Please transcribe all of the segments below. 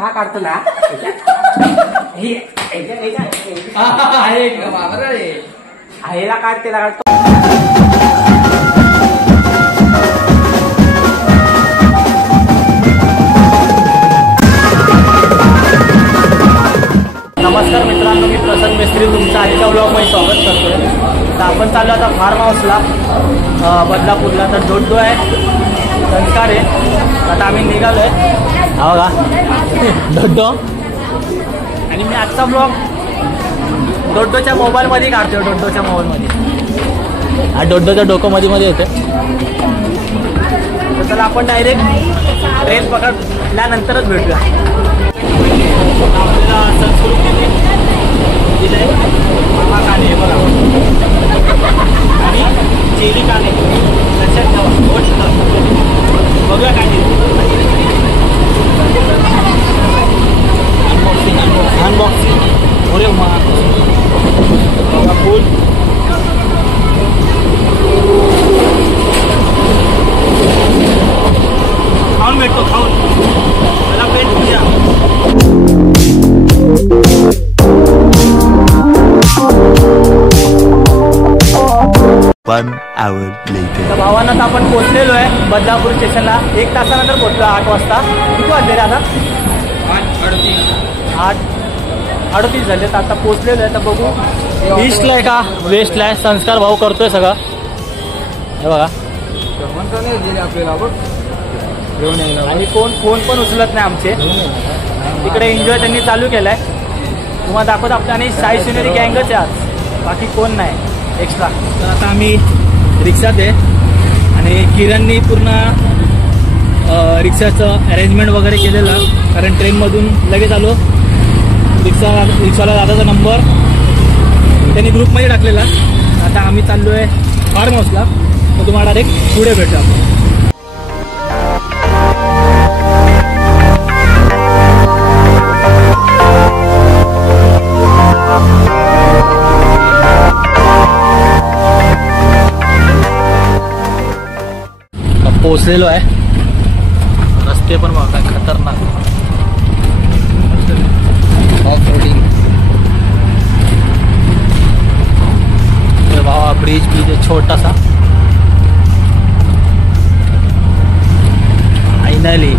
हा काढतो ना आहेला काढते काढतो. नमस्कार मित्रांनो, मी प्रसाद मिस्त्री तुमचं आजच्या ब्लॉगमध्ये स्वागत करतोय. तर आपण चाललो आता फार्म हाऊसला बदलापूरला. तर डोड्डो आहे, संस्कार आहे. आता आम्ही निघालोय. हो का डोड्डो. आणि मी आजचा ब्लॉग डोड्डोच्या मोबाईलमध्ये काढतोय. डोड्डोच्या मोबाईलमध्ये हा डोड्डोच्या डोकं मध्ये येते. तर चला आपण डायरेक्ट ट्रेन पकडल्यानंतरच भेटूया. आपल्याला संस्कृती दिलंय मामा काने बघा आणि चेरी काने लक्षात ठेवा. बघूया काय अनबॉक्सिंग. अरे मा फुल खाऊन भेटतो. खाऊन मला पेट घेऊया. 1 hour later. भावांना तर आपण पोहोचलेलो आहे बदलापूर स्टेशनला. 1 तासानंतर पोहोचलो. 8 वाजता. किती वाजले रे आता? 8:38 झाले. तर आता पोहोचलेलो आहे. तर बघू ईस्टला आहे का वेस्टला आहे. संस्कार भाऊ करतोय सगळं. हे बघा. आणि कोण फोन पण उचलत नाही आमचे. तिकडे एन्जॉय त्यांनी चालू केलाय. तुम्हाला दाखवत आपल्या. आणि साई सिनेरी गँगच आहे आज, बाकी कोण नाही एक्स्ट्रा. तर आता आम्ही रिक्षात आहे आणि किरणनी पूर्ण रिक्षाचं अरेंजमेंट वगैरे केलेलं. कारण ट्रेनमधून लगेच आलो. रिक्षाला दादाचा नंबर त्यांनी ग्रुपमध्ये टाकलेला. आता आम्ही चाललो आहे फार्म हाऊसला. तर तुम्हाला डायरेक्ट पुढे भेटू आपण. पोचलेलो आहे. रस्ते पण बघा काय खतरनाक. Off roading. भावा ब्रिज आहे छोटासा. Finally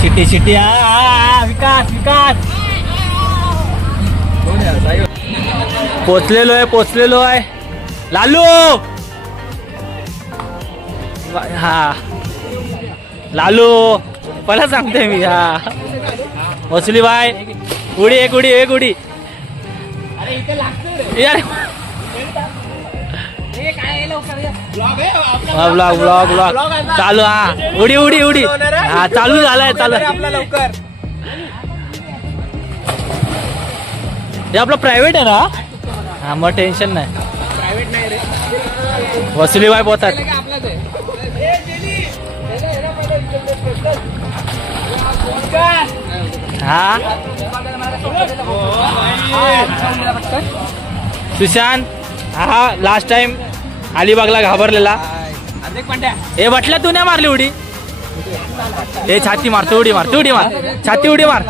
city city. विकास विकास. पोचलेलो आहे लालू. हा लालू पहिला सांगते मी. हा वसुली बाय. उडी एक उडी. ब्लॉग चालू. हा उडी. हा चालू झालाय. लवकर. हे आपलं प्रायव्हेट आहे ना. हा मग टेन्शन नाही. प्रायव्हेट नाही रे. वसुली बाय पोहतात. हा सुशांत. हा लास्ट टाइम अलिबागला घाबरलेला. हे म्हटलं तू नाही मारली उडी. हे छाती मारतो. उडी मार. छाती उडी मार.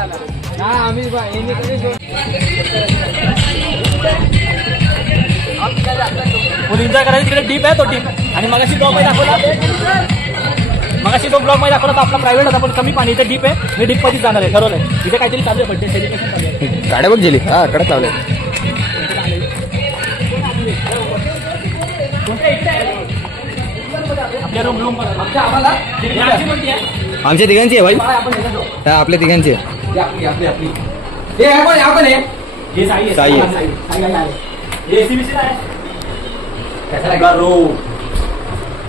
एन्जॉय करायचं. तिकडे डीप आहे तो डीप. आणि मगाशी ब्लॉग मध्ये दाखवला तर आपला प्रायव्हेट होता पण कमी पाणी. इथे डीप आहे. मी डीप मध्ये जाणार आहे. ठरवलंय. इथे काहीतरी चालू आहे. बड्डे सेलिब्रेशन चालू आहे. गाड्या बघ गेली. हा कडक लावले. आमच्या तिघांची आहे भाई. आपल्या तिघांची आहे.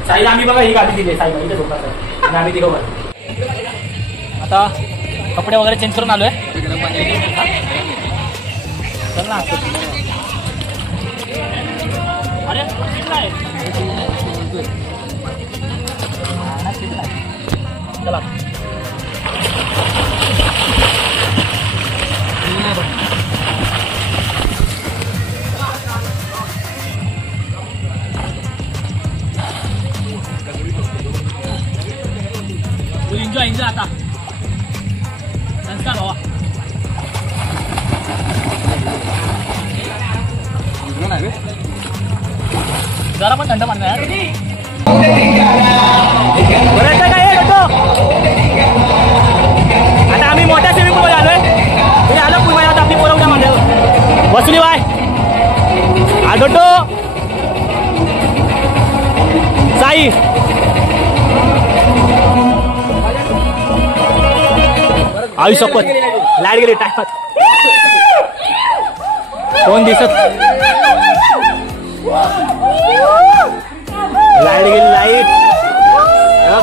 साई आम्ही बघा ही गाडी दिली. साई आम्ही तिघं. आता कपडे वगैरे चेंज करून आलोय. चल ना. अरे चला. एन्जॉय आता संस्कार भावा जरा पण थंड पाणी नाही आता आम्ही मोठ्या स्विमिंग पूल आलोय तुम्ही आलो पूल मध्ये आपली पोरं उद्या मांडल्यावर वसुली बाय आडोटो साई आई शपथ लाईट गेली टायमात कोण दिसत लाईट गेली लाईट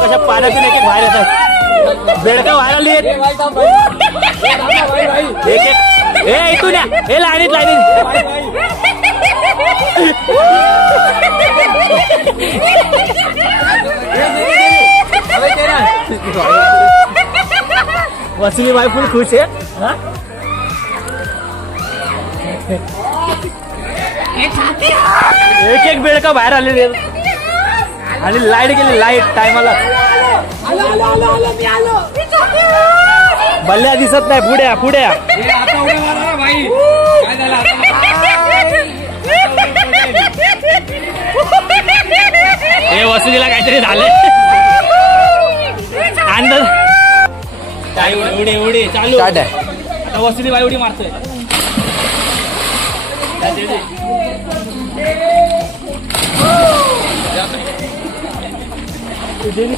कशा पाण्यातून एक एक बाहेर येतात बेडका बाहेर आली एक एक हे इथून या हे लाईनीत वसुली बाई फुल खुश आहे एक एक बेडका बाहेर आलेले आणि लाईट गेली लाईट टायमाला बल्ल्या दिसत नाही पुढे पुढे हे वसुलीला काहीतरी झालंय अंदाज उडी उडी चालू आता वसुली बाई उडी मारतोय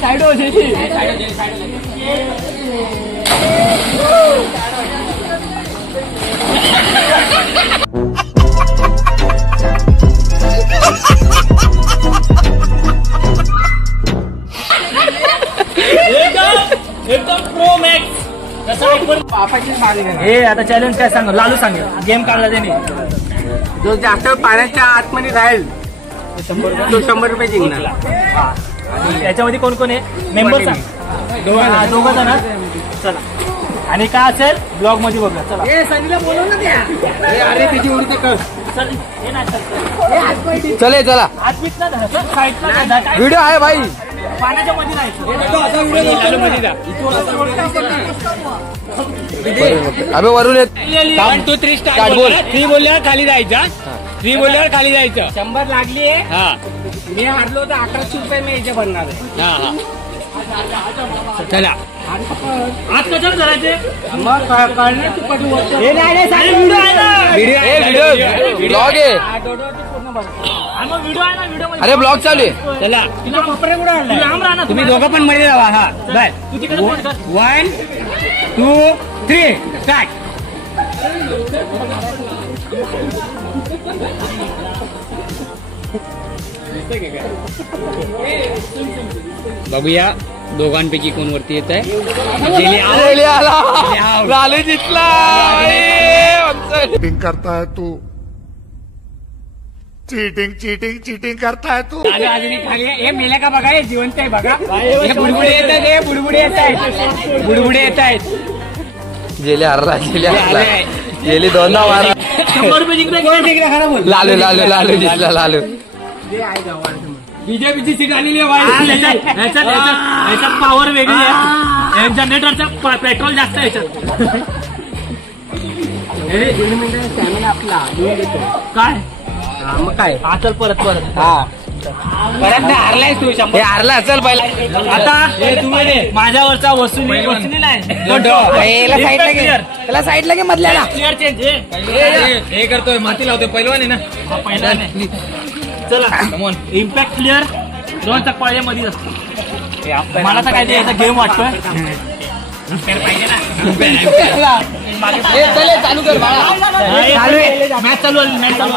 साइड हो एकदम प्रो मॅक्स हे आता चॅलेंज काय सांग लालू सांगेल गेम काढला त्याने जो जास्त पाण्याच्या आतमध्ये राहील तो 100 रुपये जिंकणार त्याच्यामध्ये कोण कोण आहे मेंबर सांग दोघं जण चला आणि काय असेल ब्लॉग मध्ये बघा चला सनीला बोलव ना त्या अरे त्याची उडी कर चल हे नाही चले चला आतमीत ना साईडला व्हिडिओ आहे भाई पाण्याच्या मध्ये राहायचं अबे वरून येत 1 2 3 स्टार्ट बोल 3 बोलल्यावर खाली जायचं 3 बोलल्यावर खाली जायचं 100 लागली हा मी हारलो तर 1100 रुपये मी याचे भरणार आहे हा चला आज कशाला करायचे मग कळणार तू कधी व्हिडिओ ब्लॉग आहे अरे ब्लॉग चालू आहे चला तुला कपडे कुठे आणले लांब राहा तुम्ही दोघं पण मध्ये राहा हा बाय तू तिकडे 1 2 3 स्टार्ट बघूया दोघांपैकी कोण वरती येत आहे चीटिंग करता है तू चीटिंग चीटिंग चीटिंग करता है तू खाली हे मेल्या का बघा हे जिवंत आहे बघा हे बुडबुडे येत आहेत हे बुडबुडे येत आहेत बुडबुडे येत आहेत गेले हरला गेली दोनदा मारा 100 रुपये जिंकले लालू लालू लालू जिंकला लालू बीजेपीची सीट आलेली आहे याच्यात पॉवर वेगळी आहे जनरेटरचा पेट्रोल जास्त आहे याच्यात काय मग काय चल परत परत हा परत हारलाय तू हे हारला असेल पहिला आता माझ्यावरचा वसुली नाही त्याला साईडला घे मधल्याला क्लिअर चेंज हे करतोय माती लावतोय पहिलवान आहे ना पहिला चला इम्पॅक्ट क्लिअर 2 चकपाळ्या मध्ये असतो मला तर काय ते याचा गेम वाटतोय चालू कर मॅच चालू मॅच चालू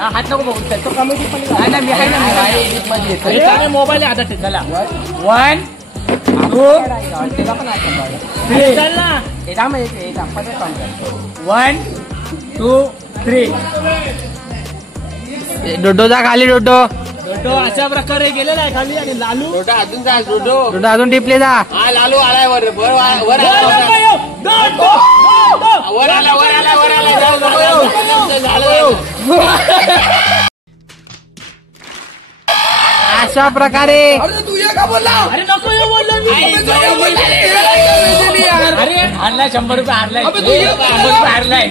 हात नको बघू मोबाईल आहे आता चला 1 2 3 चल ना 1 2 3 डोडो जा खाली डोडो डोडो अशा प्रकारे गेलेला आहे खाली आणि लालू डोडो अजून जा डोडो अजून टिपले जा हा लालू आलाय वर अशा प्रकारे अरे नको येऊ बोललो मी. अरे हारलाय 100 रुपये हारलाय. हारलाय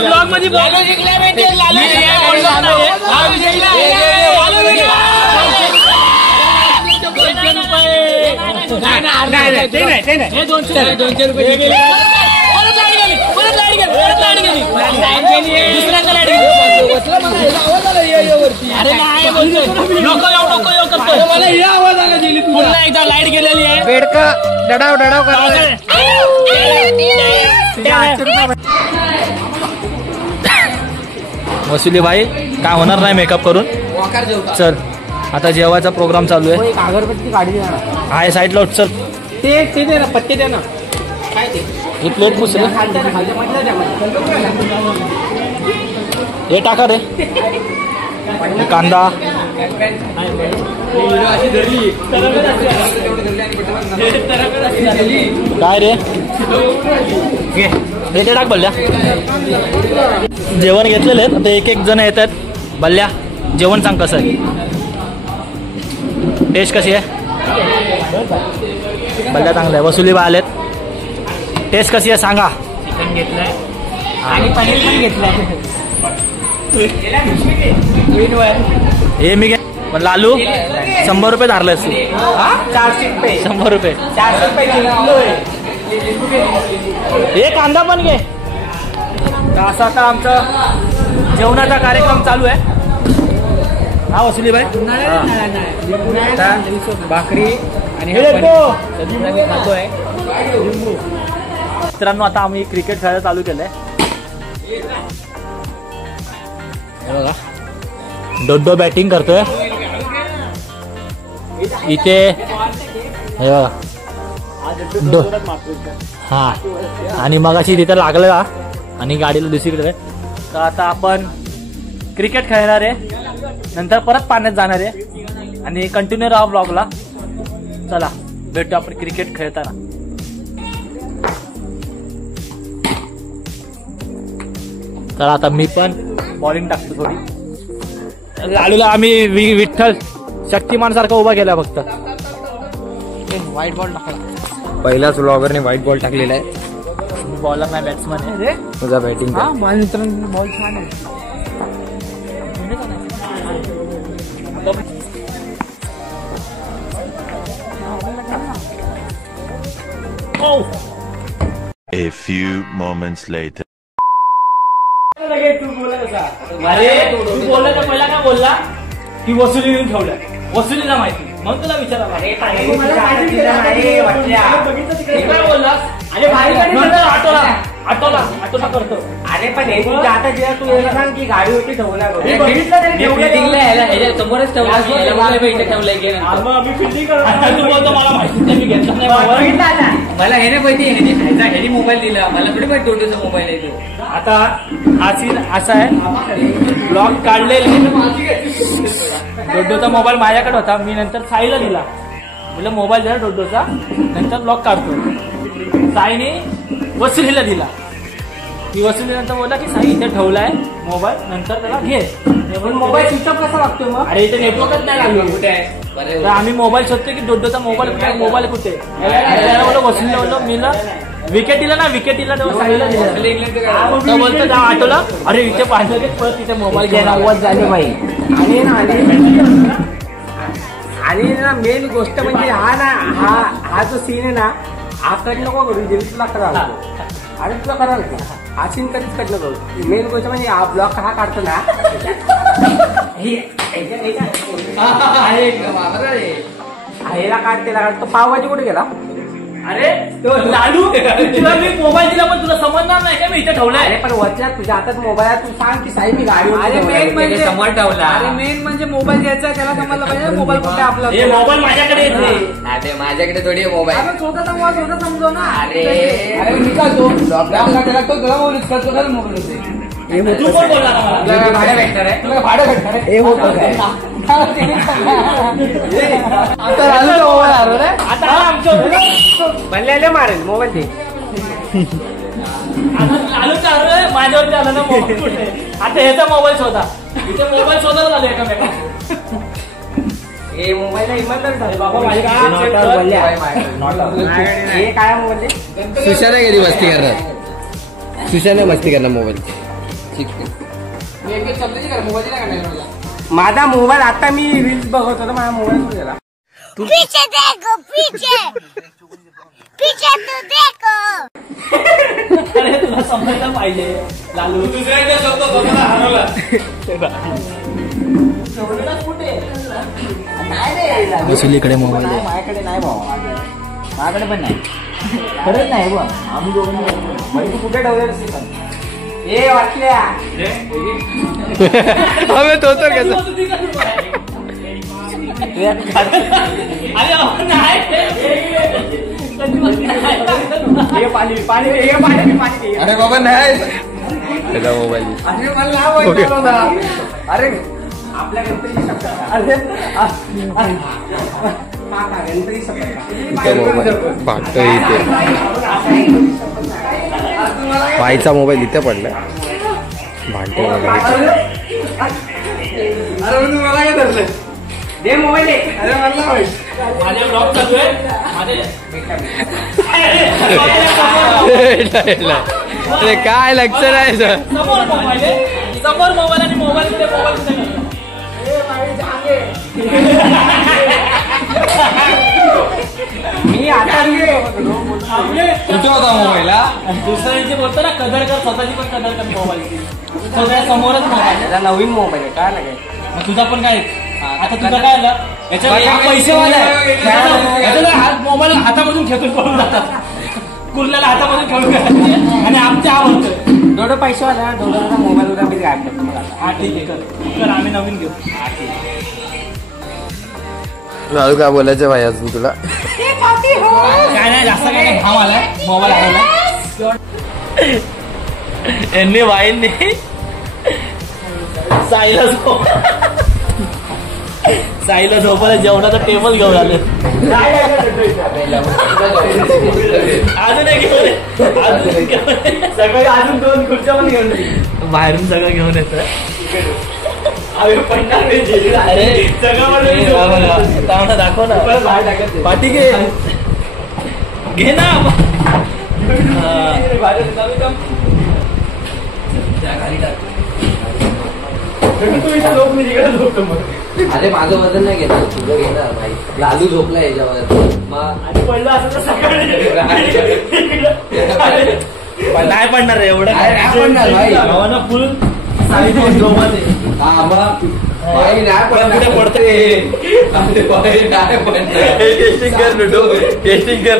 ब्लॉग मध्ये लाईट गेलेली आहे. बेडक डडाव डडाव करतोय. वसुली भाई काय होणार नाही मेकअप करून. चल आता जेवायचा प्रोग्राम चालू आहे. अगरबत्ती काढली ना. आहे साईडला चल. ते दे ना पत्ते दे ना. काय ते ही प्लेट पुसले हे टाका रे. कांदा काय रे हे टाक बल्ल्या. जेवण घेतलेले आता एक एक जण येत आहेत. बल्ल्या जेवण सांग कसं आहे. टेस्ट कशी आहे. बल्ल्या चांगलं आहे. वसुली बा आलेत. टेस्ट कशी आहे सांगा. चिकन घेतलंय आणि पनीर पण घेतलंय. हे मी घे पण लालू 100 रुपये धारले असते. 400 रुपये 100 रुपये 400 रुपये किलो. हे कांदा पण घे. तर असा आता आमचा जेवणाचा कार्यक्रम चालू आहे. हा वसुली भाई भाकरी आणि खातोय. मित्रांनो आता आम्ही क्रिकेट खेळायला चालू केलंय. हे बघा डोड्डो बॅटिंग करतोय इथे. हे बघा हा आणि मगाशी तिथं लागलं आणि गाडीला दुसरीकडे. तर आता आपण क्रिकेट खेळणार आहे. नंतर परत पाण्यात जाणार आहे आणि कंटिन्यू राहा ब्लॉगला. चला भेटू आपण क्रिकेट खेळताना. चला आता मी पण बॉलिंग टाकतो थोडी. लालूला आम्ही विठ्ठल शक्तिमान सारखा उभा केला फक्त. व्हाईट बॉल टाकला. पहिलाच ब्लॉगरने व्हाईट बॉल टाकलेला आहे. बॉलर नाही बॅट्समन आहे. तुझा बॅटिंग बॉल छान आहे. A few moments later. अरे तू बोलला तर पहिला काय बोलला की वसुली येऊन ठेवलं. वसुलीला माहिती मग तुला विचारायला काय बोलला. अरे आटोला आटोला आटोला करतो. अरे पण हे तुझ्या आता जेव्हा तू याला सांग की गाडी होती ठेवणार समोरच आम्ही फिल्डिंग तू बोलतो मला माहिती नाही. मी घेतलं नाही. मला हे नाही माहिती. ह्यानी मोबाईल दिला मला थोडी माहिती टोटोचा मोबाईल आहे तो. आता हा सीन असा आहे. ब्लॉग काढलेले डोडोचा मोबाईल माझ्याकडे होता. मी नंतर साईला दिला. म्हटलं मोबाईल दिला डोडोचा नंतर ब्लॉग काढतो. साईने वसुलीला दिला. ती वसुली नंतर बोलला की साई इथे ठेवलाय मोबाईल नंतर त्याला घे. मोबाईल स्विच ऑफ कसा लागतो मग. अरे इथे नेटवर्कच नाही लागलं. कुठे आहे तर आम्ही मोबाईल शोधतो की डोडोचा मोबाईल कुठे. मोबाईल कुठे बोललो वसुलीला बोललो मीला विकेटीला ना विकेटीला साईला दिला. बोलतो जा आटोला. अरे इथे पाहिजे परत तिथे मोबाईल घ्यायला आवाज झाले बाई. आणि ना मेन गोष्ट म्हणजे हा ना हा जो सीन आहे ना हा कट नको करू. तुला कराल आणि तुला कराल का हा सीन कधीच कट नको. मेन गोष्ट म्हणजे हा ब्लॉग हा काढतो ना ह्याला काढतेला काढतो. पावभाजी कुठे गेला. अरे लालू तुला मी मोबाईल दिला पण तुला समजणार नाही का मी इथे ठेवलाय. अरे पण वरच्यात तुझ्या हातात मोबाईल आहे. तू सांग की साहेब मी गाडी समोर ठेवला. अरे मेन म्हणजे मोबाईल द्यायचा त्याला समजलं पाहिजे मोबाईल कुठे आपला. हे मोबाईल माझ्याकडे येते. अरे माझ्याकडे थोडी मोबाईल. छोटा समजो ना. अरे मी काय तो त्याला तो तुला मोबाईल करतो का मोबाईल होते. तू कोण बोलला का मला. भाडं भेटणार आहे. तुला भाडं भेटणार आहे. हे होतं काय आता आमच्या बनलेले मारेल मोबाईल ते. लालू चालू आहे माझ्यावरती आला ना मोबाईल कुठे आता ह्याचा मोबाईल शोधा इथे मोबाईल शोधायला झाले एकामेका हे मोबाईल इमानदार झाले बाबा माझे हे काय मोबाईल सुशाने कधी मस्ती करणार सुशाने मस्ती करणार मोबाईल माझा मोबाईल आता मी रील्स बघत होतो माझा मोबाईल गेला पीछे देखो पीछे पीछे तो देखो अरे तुला समजायला पाहिजे लालू दुसऱ्या शब्द स्वतःला हरवला कुठे वसुलीकडे मोबाईल माझ्याकडे नाही भाऊ माझ्याकडे पण नाही खरंच नाही बा आम्ही दोघांनी तू कुठे ठेवलेलं ए वाटल्या हवे तो तर कसं अरे बाबा नाही त्याचा मोबाईल अरे आपल्या गणपती अरे भागतो इथे बाईचा मोबाईल इथे पडला भांडते मला काय धरलं दे मोबाईल अरे मला माझे ब्लॉग चालू आहे अरे काय लक्ष नाही सर समोर मोबाईल आणि मोबाईल कुठे मी आता कुठे होता मोबाईल दुसऱ्यांची बोलतो ना कदर कर स्वतःची पण कदर कर मोबाईलची सगळ्या समोरच मोबाईल नवीन मोबाईल आहे काय लागेल मग तुझा पण काय आता तुझं काय आलं याच्यात पैसे मोबाईल हातामधून खेळून पळून जातात कुर्ल्याला हातामधून खेळून घ्यायचे आणि आमच्या आवडतं थोडं पैसे वाला थोडं मोबाईल वगैरे मी गायब करतो मला हा ठीक आहे कर आम्ही नवीन घेऊ लालू काय बोलायचं भाई अजून तुला काय नाही जास्त काय भाव आलाय मोबाईल आला यांनी वाईननी साईला झोपायला जेवणाचा टेबल घेऊन आले अजून सगळं अजून 2 खुर्च्या पण घेऊन बाहेरून सगळं घेऊन येत दाखव ना पाठी घे ना अरे माझं वजन नाही घेणार तुझं घेणार भाई लालू झोपला याच्यावर आणि पडलं असं तर सकाळी नाही पडणार रे एवढं नाही पडणार भाई. गावानं फुल साईड झोपत पुढे पडते टेस्टिंग कर टेस्टिंग कर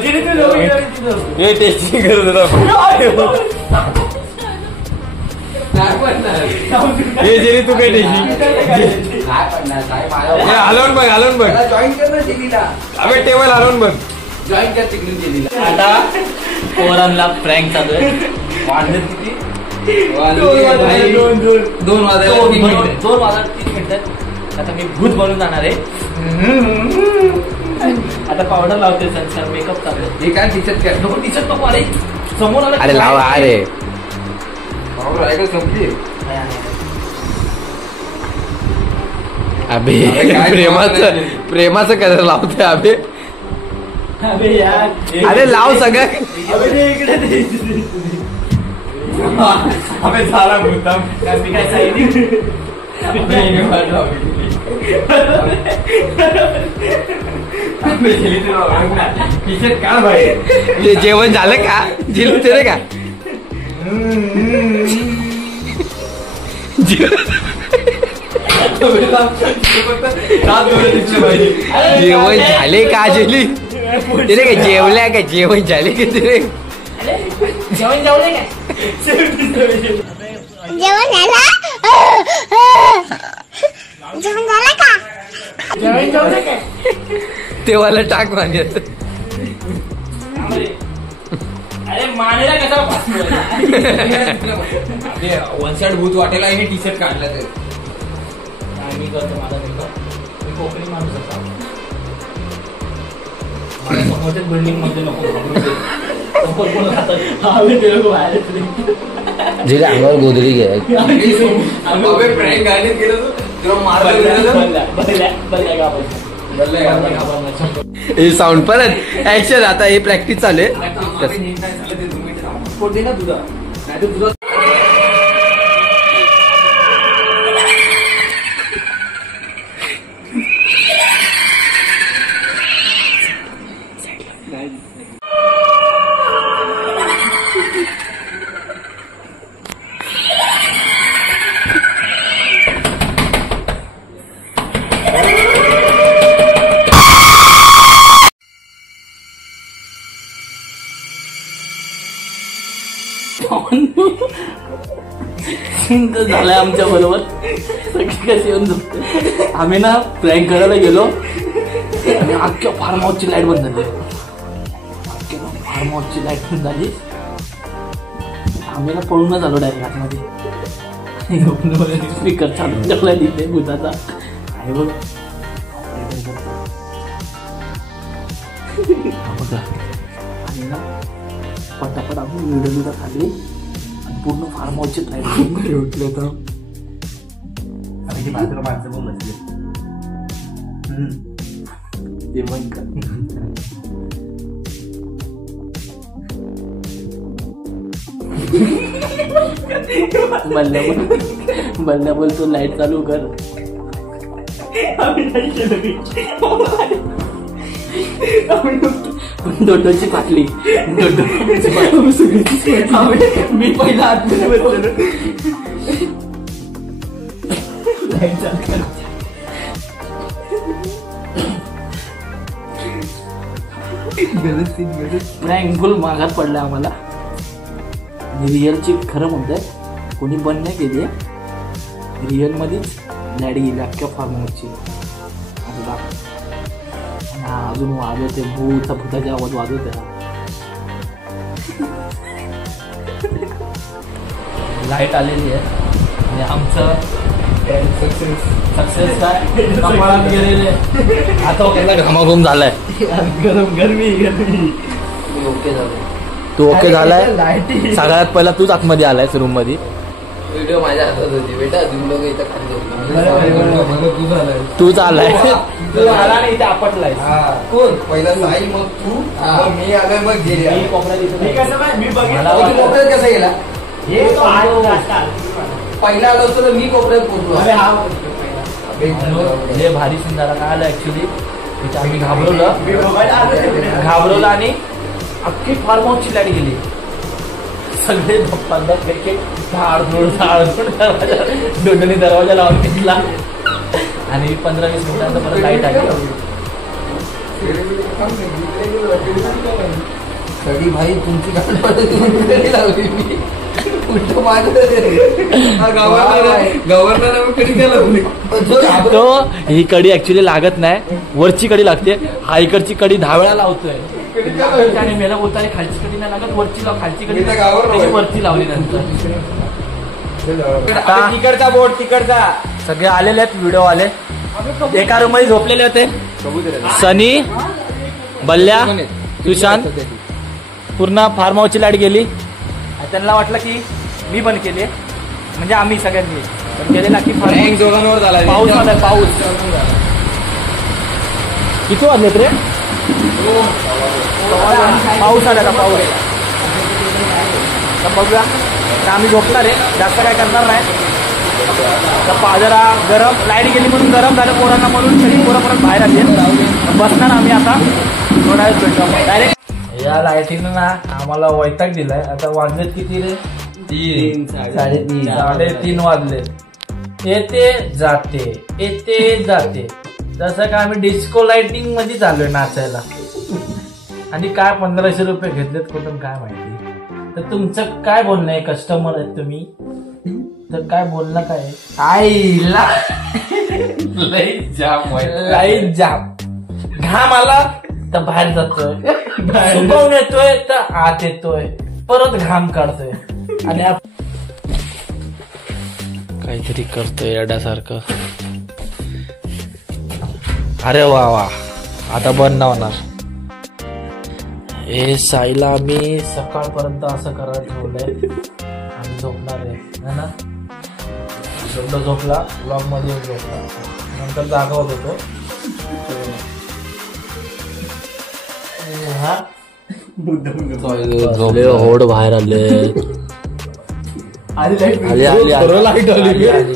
टेस्टिंग कर हे जेरी तू काय टेस्टिंग हलवून बघ हलवून बघ जॉईन कर ना जेलीला अबे टेबल हलवून बघ जॉईन कर तिकडून जेलीला आता पोरांना प्रँक चालू आहे वाढले किती 2 वाजायला 3 मिनिटं आता मी भूत बनून जाणार आहे आता पावडर लावते सर मेकअप चालू आहे हे काय टीचर कर नको टीचर नको अरे समोर आला अरे लावा अरे ऐकलं संपली अबे प्रेमाचं कलर लावते अबे अबे यार अरे लाव सगळं अबे इकडे अबे झाला भूताम मी काय साईडी ते जेवण झालं का जेवण रे का जेवण झाले का जेली ते रे का जेवल्या का जेवण झाले की ते जेवण जेवले काय जेवण झालं जेवण झालं का जेवण जेवले काय तेव्हाला टाक मान्यात अरे मानेला कसा वन साइड भूत वाटेला हे टी शर्ट काढलं ते मी करतो माझा मेकअप मी कोकणी माणूस असा मला समोरच्या बिल्डिंग मध्ये नको आम्ही ते लोक बाहेर येतले. जिला अंगावर गोधडी घ्या प्रँक गाण्यात गेलो तेव्हा मारलं हे साऊंड परत ऍक्शन. आता हे प्रॅक्टिस चालू आहे. झालंय आमच्या बरोबर. सगळी कशी येऊन झोपते. आम्ही ना प्रँक करायला गेलो आणि अख्ख्या फार्म हाऊसची लाईट बंद झाली. अख्ख्या फार्म हाऊसची लाईट बंद झाली. आम्ही ना पळूनच आलो डायरेक्ट आतमध्ये. स्पीकर चालू ठेवला तिथे भूताचा आहे बघ. आणि ना पटापट आपण व्हिडिओ खाली आणि पूर्ण फार्म हाऊसची लाईट उठले तर बाजूला माणसं पण बसले. ते पण बल्ल्या बोल तो लाईट चालू कर. डोडोची पाटली मी पहिला आतमध्ये बसलेलो. लाईट चालू कर. प्रँक फुल मागात पडला आम्हाला. रिअलची खरं म्हणतंय कोणी बंद नाही केली. रिअल मध्येच लाईट गेली अख्ख्या फार्म हाऊसची. अजून वाजवते भूताच्या आवाज वाजवते. लाईट आलेली आहे आणि आमचं सक्सेस काय कपाळात गेलेले. आता घामाघूम झालाय. गरमी ओके झालं. तू ओके झालाय. सगळ्यात पहिला तूच आतमध्ये आलायस रूम मध्ये. व्हिडिओ माझ्या हातात होती बेटा. तुम्ही लोक इथं खाली तूच आलाय. तू आला नाही इथे आपटलाय. कोण पहिला साई मग तू मग मी आलोय मग गेले. कोपऱ्यात कसा गेला. पहिला आलो असतो तर मी कोपऱ्यात पोहोचलो. हे भारी सीन झाला. काय आलं ऍक्च्युली आम्ही घाबरवलं आणि अख्खी फार्म हाऊसची लाईट गेली. सगळे डोंडोनी दरवाजा लावून घेतला आणि 15-20 मिनिटांनंतर परत लाईट आली. कडी भाई तुमची गाडी लावली मी. तो ही कडी ऍक्च्युली लागत नाही. वरची कडी लागते. हा इकडची कडी 10 वेळा लावतोय आणि मेला बोलताना खालची कडी नाही लागत. वरची खालची कडी वरती लावली. नंतर तिकडचा बोर्ड तिकडचा सगळे आलेले आहेत. व्हिडिओ आले. एका रूम मध्ये झोपलेले होते. सनी, बल्ल्या, सुशांत. पूर्ण फार्म हाऊसची लाईट गेली. त्यांना वाटलं की मी बंद केली म्हणजे आम्ही सगळ्यांनी पण गेले ना की दोघांवर झाला. पाऊस आला. किती वाजलेत रे. पाऊस आला का. पाऊस बघूया. तर आम्ही झोपणार आहे. जास्त काय करणार नाही. जरा गरम लाईट गेली म्हणून गरम झालं पोरांना म्हणून तरी पोरं परत बाहेर आले. बसणार आम्ही आता थोडा वेळ भेटतो डायरेक्ट. या लाईटीनं ना आम्हाला वैताग दिलाय. आता वाजलेत किती रे. 3:30 वाजले. येते जाते जसं का आम्ही डिस्को लाइटिंग मध्ये चाललोय नाचायला. आणि काय 1500 रुपये घेतलेत कुठून काय माहिती. तर तुमचं काय बोलणं आहे. कस्टमर आहेत तुम्ही तर काय बोलणं काय. आईला लाईट जाम. घाम आला तर बाहेर जातोय. सुकवून येतोय तर आत येतोय. परत घाम काढतोय आणि काहीतरी करतोय येड्यासारखं. अरे वा वा. आता बंद नाही होणार. हे साईला आम्ही सकाळपर्यंत असं करायला ठेवलंय आणि झोपणार आहे ना. शेवटला झोपला, ब्लॉग मध्ये झोपला, नंतर जागा होत होतो. हा होड बाहेर आले. लाईट आली.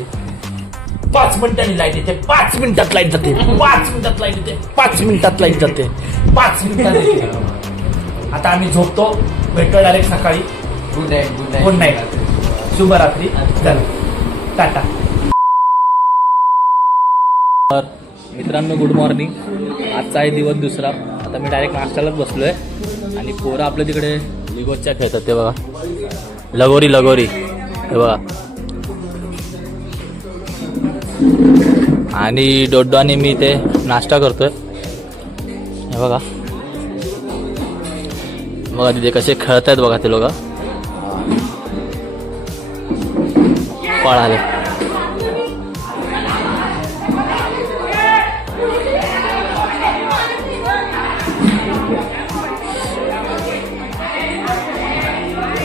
5 मिनिटांनी लाईट येते, 5 मिनिटात लाईट जाते, 5 मिनिटात लाईट येते, 5 मिनिटात लाईट जाते, 5 मिनिटात येते. आता आम्ही झोपतो, भेटतो डायरेक्ट सकाळी. Good night. गुड नाईट, शुभरात्री. चल टाटा. तर मित्रांनो गुड मॉर्निंग. आजचा आहे दिवस दुसरा. आता मी डायरेक्ट नाश्त्यालाच बसलोय आणि पोरं आपल्या तिकडे लिगोच्या खेळतात. ते बघा, लगोरी हे बघा. आणि डोडो आणि मी ते नाश्ता करतोय. हे बघा तिथे कसे खेळतायत बघा ते लोक. पळाले.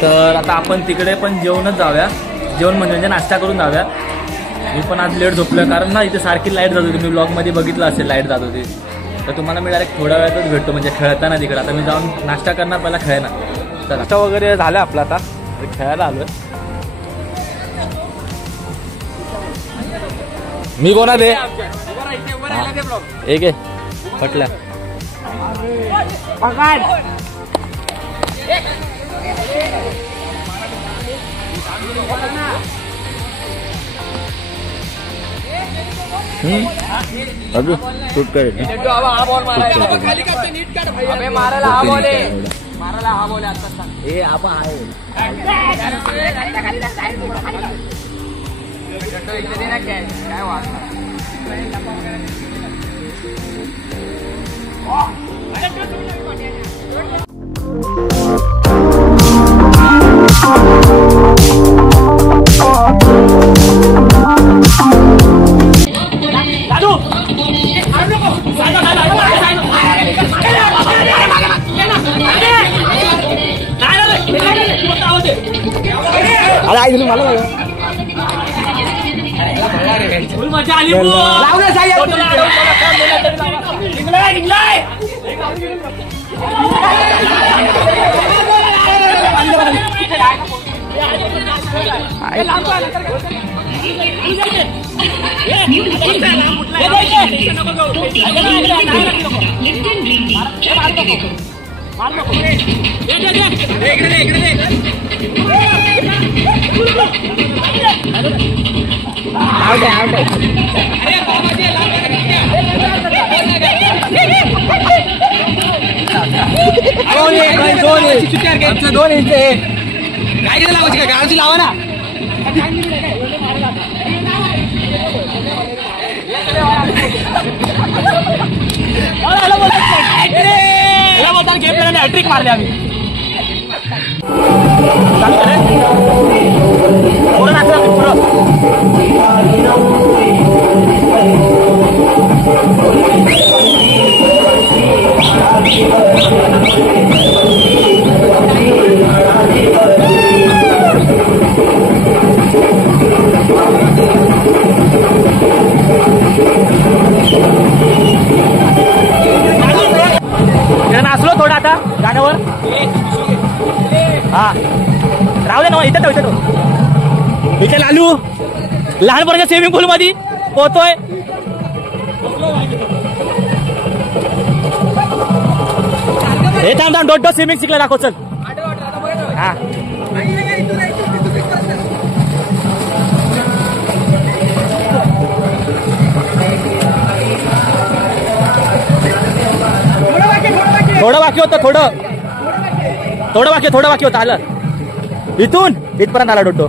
तर आता आपण तिकडे पण जेवणच जाऊया. जेवण म्हणजे नाश्ता करून जाऊया. मी पण आज लेट झोपलोय कारण ना इथे सारखी लाईट जात होती. मी ब्लॉगमध्ये बघितलं असेल लाईट जात होती. तर तुम्हाला मी डायरेक्ट थोड्या वेळातच भेटतो म्हणजे खेळताना तिकडे. आता मी जाऊन नाश्ता करणार, पहिला खेळणार. तर नाश्ता वगैरे झाला आपला, आता खेळायला आलोय. मी कोणा दे एक पटल्या. अभी शूट करेल. मजा आली. दोन इंचे काय केलं लावायची का गावाची लावा ना. हॅट्रिक मारले आम्ही. नाचलो थोडा आता गाण्यावर. हा राहू दे ना, इथे ठेव इथे लालू लहानपणाच्या स्विमिंग पूल मध्ये पोहतोय. हे थांब डोडो स्विमिंग शिकला दाखव. चल हा थोडं बाकी होतं. थोडं बाकी होतं. आलं इथून इथपर्यंत आला डोडो.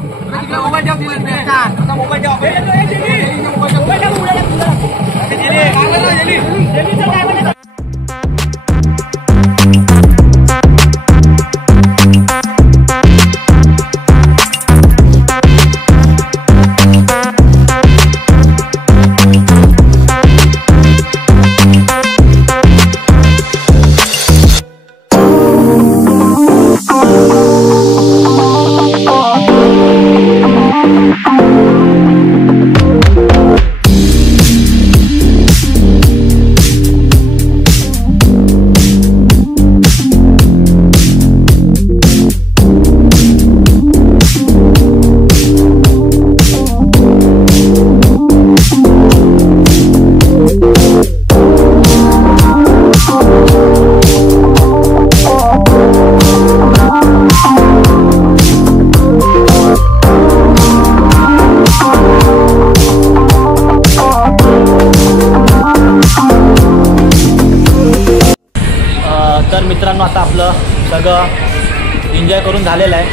तर मित्रांनो आता आपलं सगळं एन्जॉय करून झालेलं आहे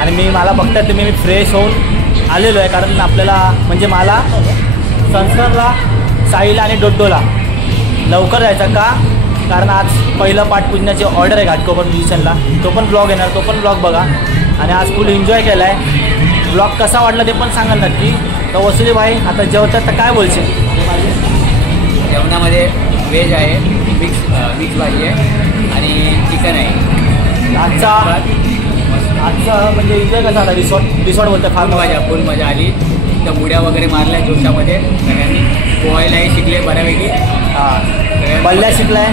आणि मला बघताय तुम्ही मी फ्रेश होऊन आलेलो आहे. कारण आपल्याला म्हणजे मला संस्कारला, साईला आणि डोड्डोला लवकर जायचं का, कारण आज पहिलं पाठपूजनाची ऑर्डर आहे घाटकोपर म्युझिशियनला. तो पण ब्लॉग येणार, तो पण ब्लॉग बघा. आणि आज फुल एन्जॉय केला आहे. ब्लॉग कसा वाटला ते पण सांगाल नक्की. तर वसुली भाई आता जेवतात तर काय बोलशील? जेवणामध्ये व्हेज आहे, मिक्स भाजी आहे आणि चिकन आहे. आजचा म्हणजे एन्जॉय कसा झाला? रिसॉर्ट बोलतं फार फुल मजा आली. त्या उड्या वगैरे मारल्या जोशामध्ये सगळ्यांनी. पोहायलाही शिकले बऱ्यापैकी. हां, बल्ल्या शिकलाय,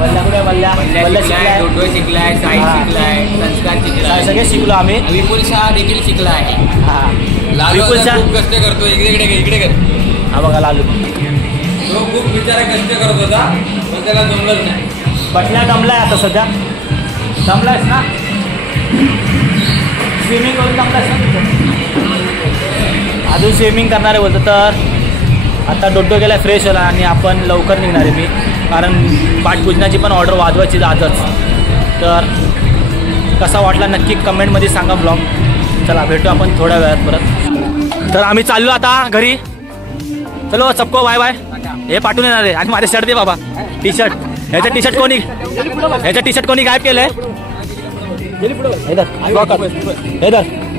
बल्ल्या शिकलाय, डोडो शिकलाय, साई शिकलाय, संस्कार शिकलाय, सगळे शिकलो आम्ही. विपुल शाह देखील शिकला आहे. हां, विपुल शाह खूप कष्ट करतो. इकडे कर. हा बघा लालू तो खूप बिचारा कष्ट करत होता पण त्याला जमलंच नाही. बटल्या दमलाय आता सध्या. दमलायस ना? स्विमिंग करून दमलायस ना? अजून स्विमिंग करणार आहे बोलतं. तर आता डोड्डो गेला फ्रेश होला आणि आपण लवकर निघणार आहे मी, कारण पाठपूजनाची पण ऑर्डर वाजवायची आजच. तर कसा वाटला नक्की कमेंटमध्ये सांगा ब्लॉग. चला भेटू आपण थोड्या वेळात परत. तर आम्ही चाललो आता घरी. चलो सबको बाय बाय. हे पाठवून येणार आहे. आणि माझे शर्ट दे बाबा, टी शर्ट. ह्याचं टी शर्ट कोणी गायब केलंय? इधर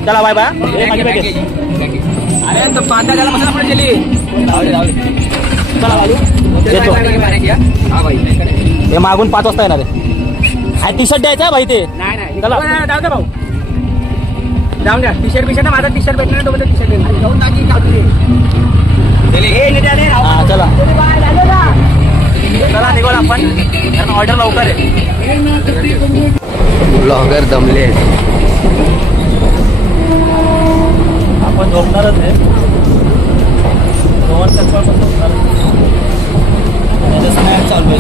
चला बाय बाय. अरे तो पांढरा त्याला मसाला पण केली. येतो. हे मागून 5 वाजता येणार आहे. टी शर्ट द्यायचा भाई ते. नाही चला. जाऊ द्या भाऊ, जाऊन द्या. टी शर्ट माझा टी शर्ट भेटणार तो टी शर्ट हां चला चला निघू आपण, कारण ऑर्डर लवकर आहे. ब्लॉगर दमले. आपण झोपणारच आहे. 2 वाजता पण झोपणार. स्नॅप चालू आहे.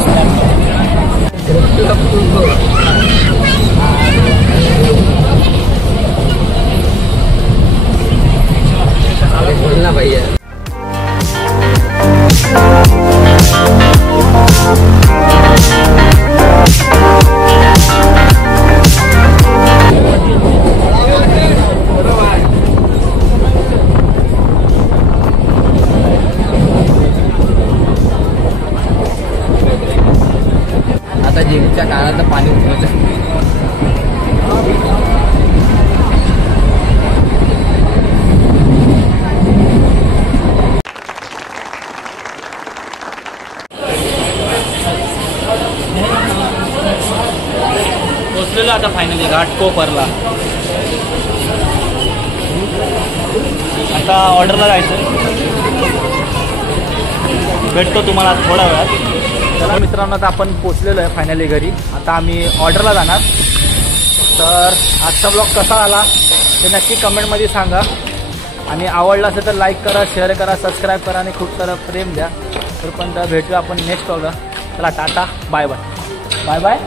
बोल ना भैया. आता जेलीच्या कानाचं पाणी उठवलं. पोचलेलो आता फायनली घाटकोपरला. आता ऑर्डरला जायचं. भेटतो तुम्हाला थोड्या वेळात. चला मित्रांनो, आता आपण पोचलेलो आहे फायनली घरी. आता आम्ही ऑर्डरला जाणार. तर आजचा ब्लॉग कसा आला ते नक्की कमेंटमध्ये सांगा. आणि आवडला असेल तर लाईक करा, शेअर करा, सबस्क्राईब करा आणि खूप सारं प्रेम द्या. तर पण भेटूया आपण नेक्स्ट ब्लॉगला. चला tata, bye bye. Bye bye.